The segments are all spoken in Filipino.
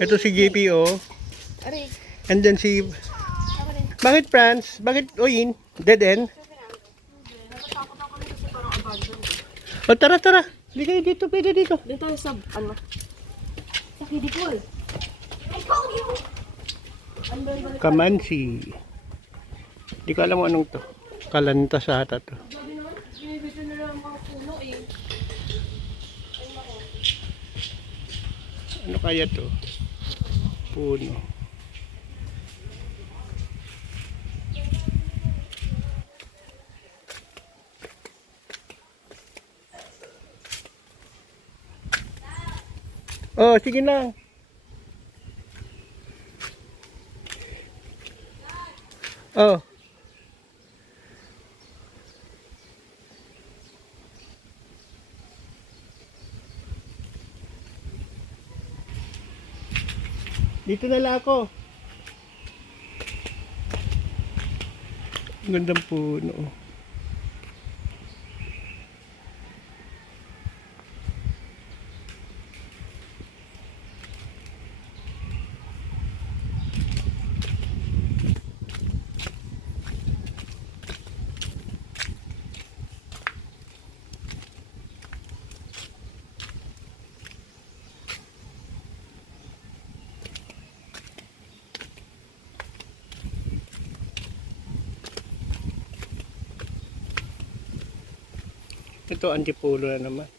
Ito si GPO. Aray. And then si... Bakit France? Bakit Oyin? Dead end? Natatakot ako na kasi parang abandoned. O tara, tara. Hindi kayo dito, pwede dito. Dito sa, ano? Sa kiddie pool. I told you! Kamansi. Hindi ko alam kung anong to. Kalanta sa ata to. Sabi naman, binibito na lang ang mga puno eh. Ay nako. Ano kaya to? Puno. Oh, sige lang. Oh. Dito na lang ako. Ang gandang puno. Ito antipulo na naman.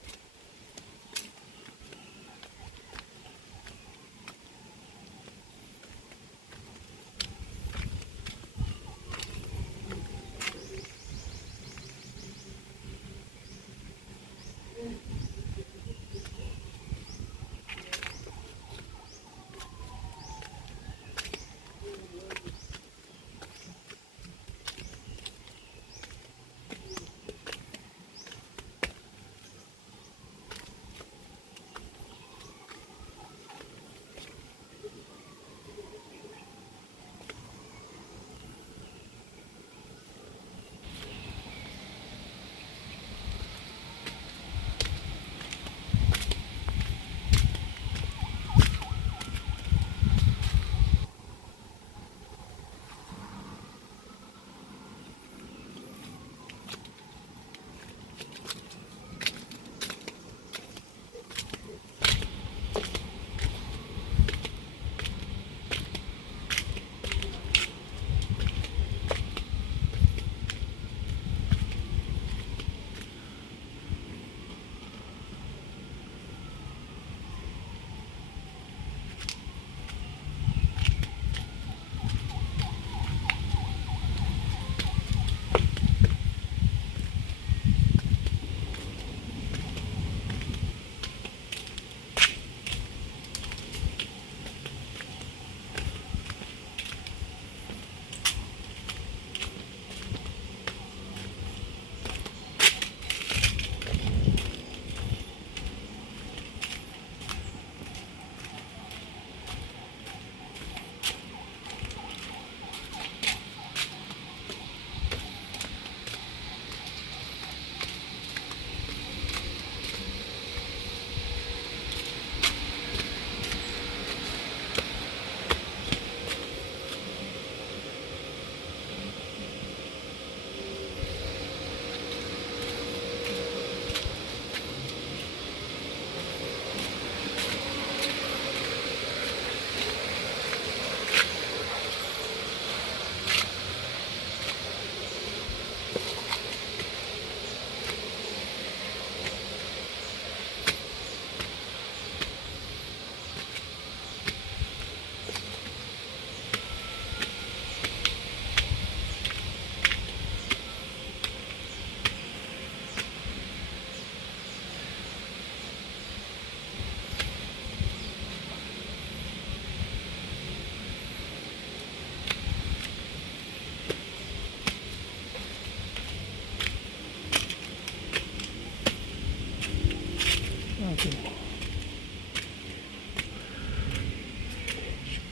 Okay.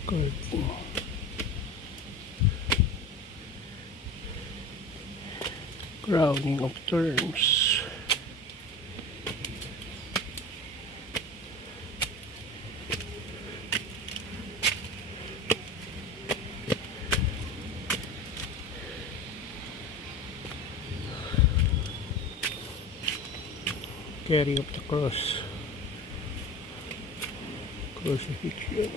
Good. Crowning of terms. carrying of the cross. Crucifixion.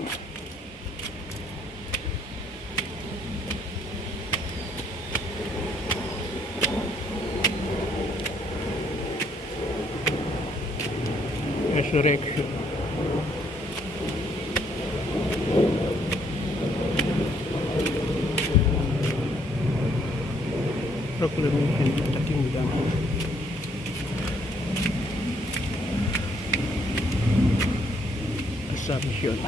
Resurrection. Proclamation of the kingdom. Assumption.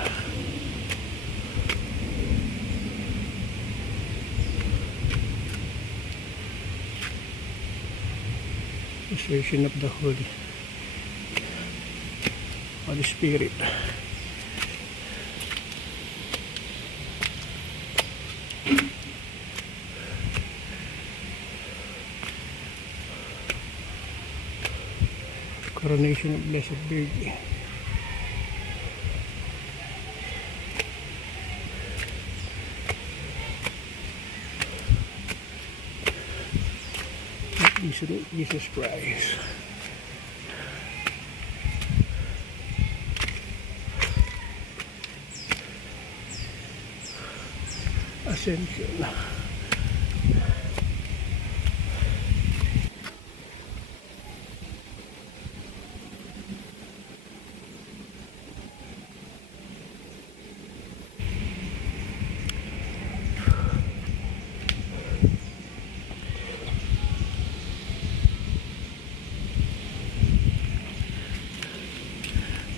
Assertion of the Holy Spirit. Coronation of Blessed Virgin. Jesus Christ. Ascension.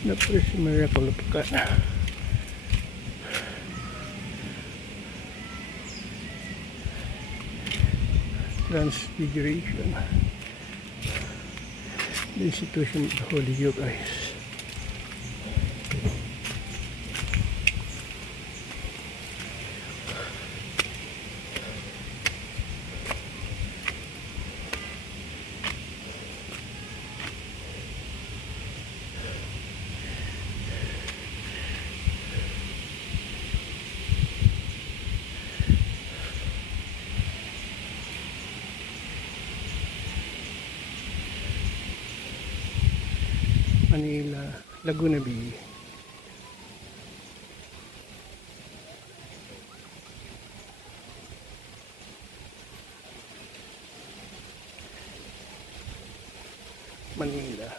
The first miracle of God. Transfiguration. The institution of the Holy Eucharist. Manila, Laguna Bay. Manila.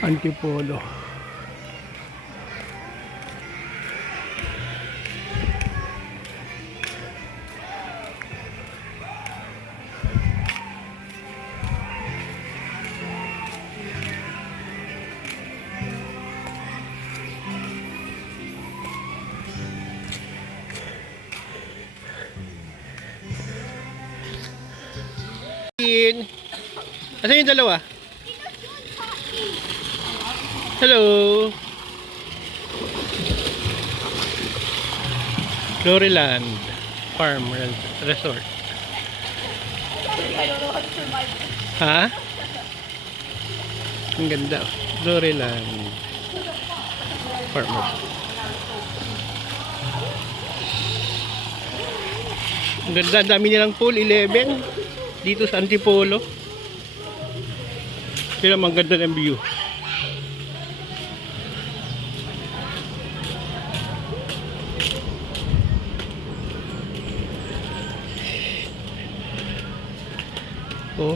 Antipolo. Asan yung dalawa? Hello. Gloryland Farm Resort. I don't know how to survive. Ha? Ang ganda. Gloryland Farm Resort. Ang ganda. Ang dami nilang pool. 11. Dito sa Antipolo. Pero ang ganda ng view. Oh.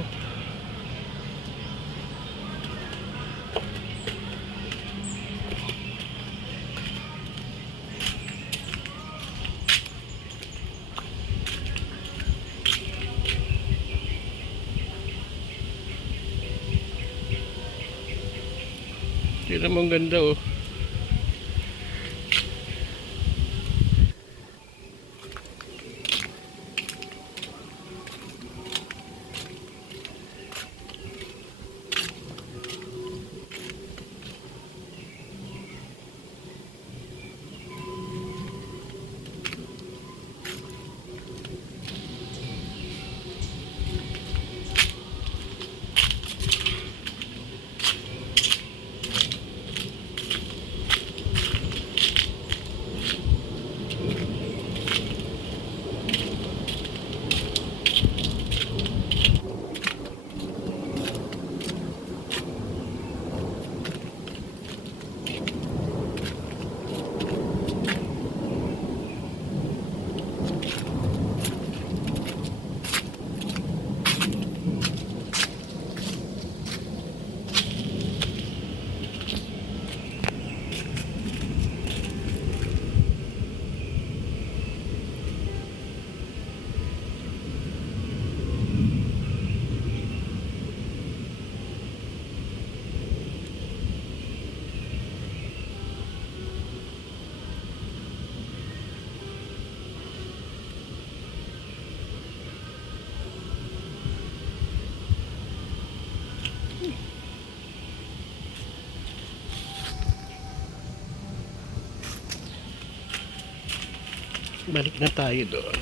Tignan mo ang ganda oh. Balik na tayo doon.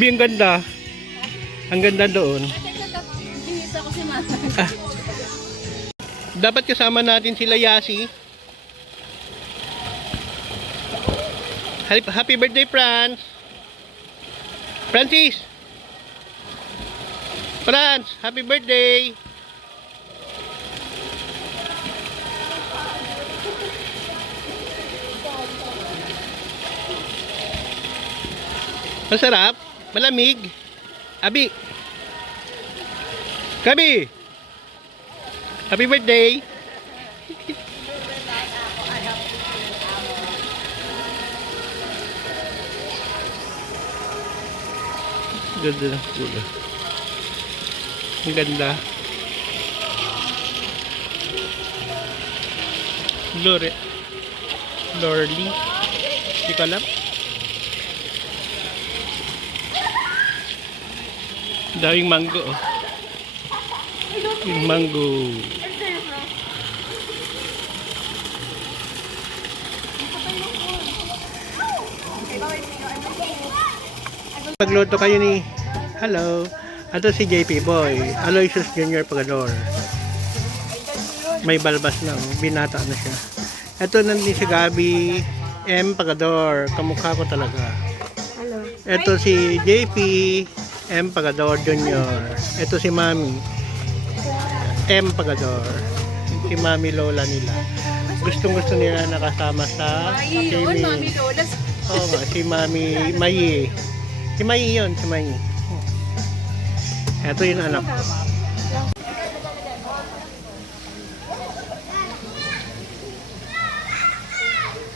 Bi, ang ganda. Ang ganda doon. Bihis ako si Mama. Dapat kasama natin sila Yasi. Happy birthday, Franz. Francis. Franz, happy birthday. Masarap. Malamig. Abi. Kabi. Happy birthday. Ganda ng kulay. Ang ganda. Lore. Lorly. Hindi ko alam. Daming mango. Oh. Yung mango. Magluto kayo ni hello. Ito si JP Boy. Aloysius Junior Pagador. May balbas na. Binata na siya. Ito nandun si Gabi M. Pagador. Kamukha ko talaga. Hello. Ito si JP M. Pagador Junior. Ito si Mami M. Pagador. Si Mami Lola nila. Gustong gusto nila nakasama sa Yun, Mami Lola. Oo nga, si Mami Mayi. Si Mayi yun, si Mayi. Ito yung anak ko.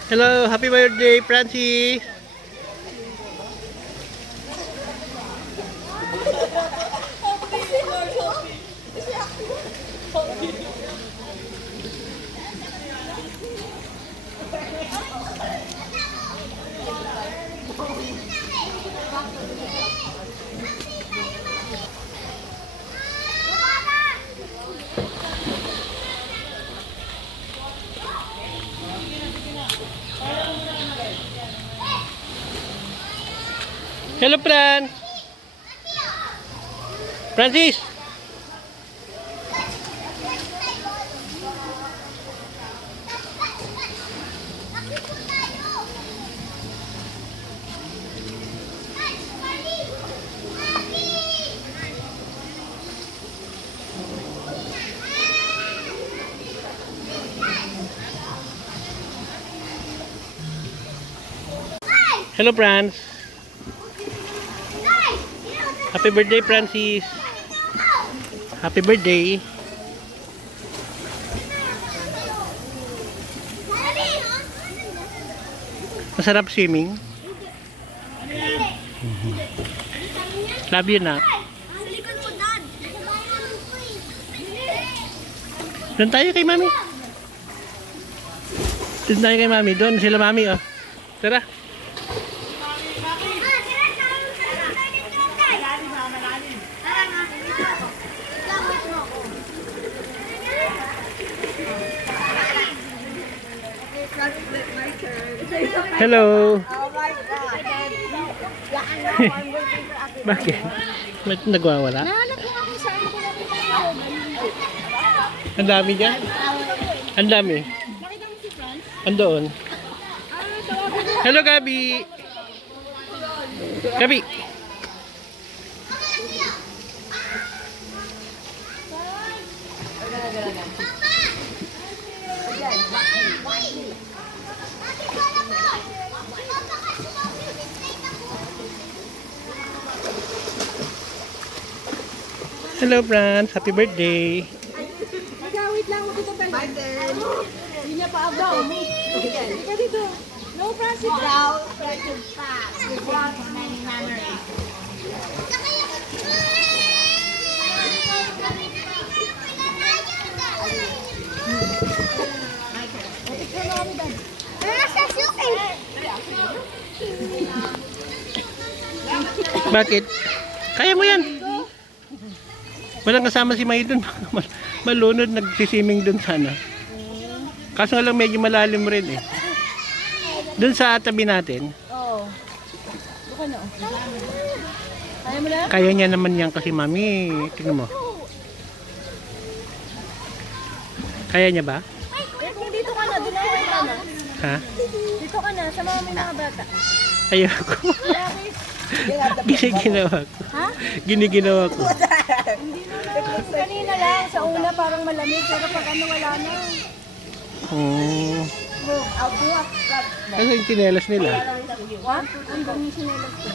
Hello, happy birthday, Francie. Hello, Fran. Francis. Hello, Franz. Happy birthday, Francis. Happy birthday. Masarap swimming. Love you na. Doon tayo kay Mami. Doon tayo kay Mami. Doon sila Mami, oh. Tara. Hello. Bakit? Ba't nagwawala? Ang dami dyan? Ang dami. Andoon. Hello, Gabi. Gabi. Hello, Franz. Happy birthday. Wait lang, dito tayo. Bye, then. Hindi niya pa agaw. Hindi ka dito. No, Francis. Proud, precious past. The one of many memories. Bakit? Kaya mo yan. Walang kasama si May dun. Malunod, nagsisiming dun sana. Kaso nga lang medyo malalim rin eh. Dun sa tabi natin. Oo. Buka na. Kaya mo na? Kaya niya naman yan kasi Mami. Tingnan mo. Kaya niya ba? Eh, kung dito ka na, dito ka na. Ha? Dito ka na, sa mga bata. Ayoko. Giniginawa ko. Ha? Giniginawa ko. Hindi na. Kanina lang, sa una parang malamig, pero pag ano wala na. Kasi yung tinelas nila. Ha? Ang dami sinelas ko.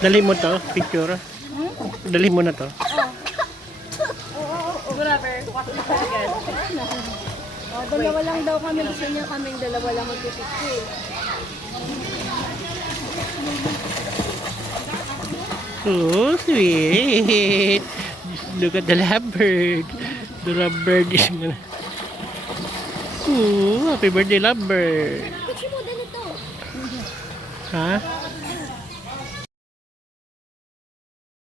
Dali mo to, picture. Dali mo na to. Oo, whatever. Oh, dalawa lang daw kami. Gusto niya kaming dalawa lang magpipicture. Oh, sweet. Look at the lovebird. The lovebird is gonna... Happy birthday, lovebird. Picture mo din ito. Ha?